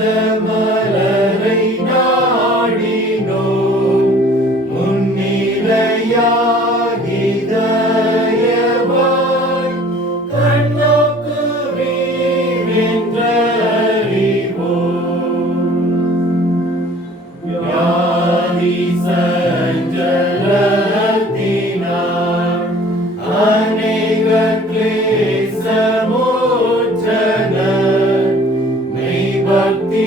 Además.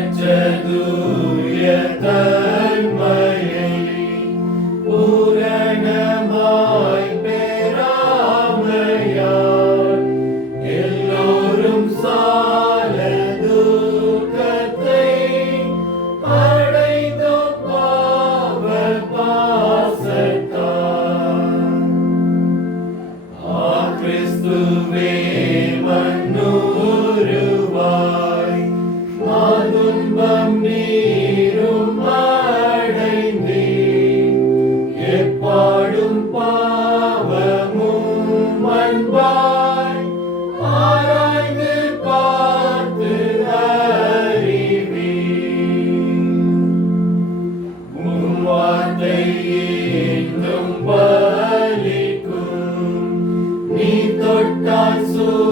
மாசற்ற தன்மையை பூரணமாய் பெறாமையால் எல்லோரும் சால துக்கத்தை அடைந்தோம் பாவ பாசத்தால். ஆ கிறிஸ்துவே மன்னுருவாய் வார்த்தை பலிக்கும் நீ தொட்டால் சூ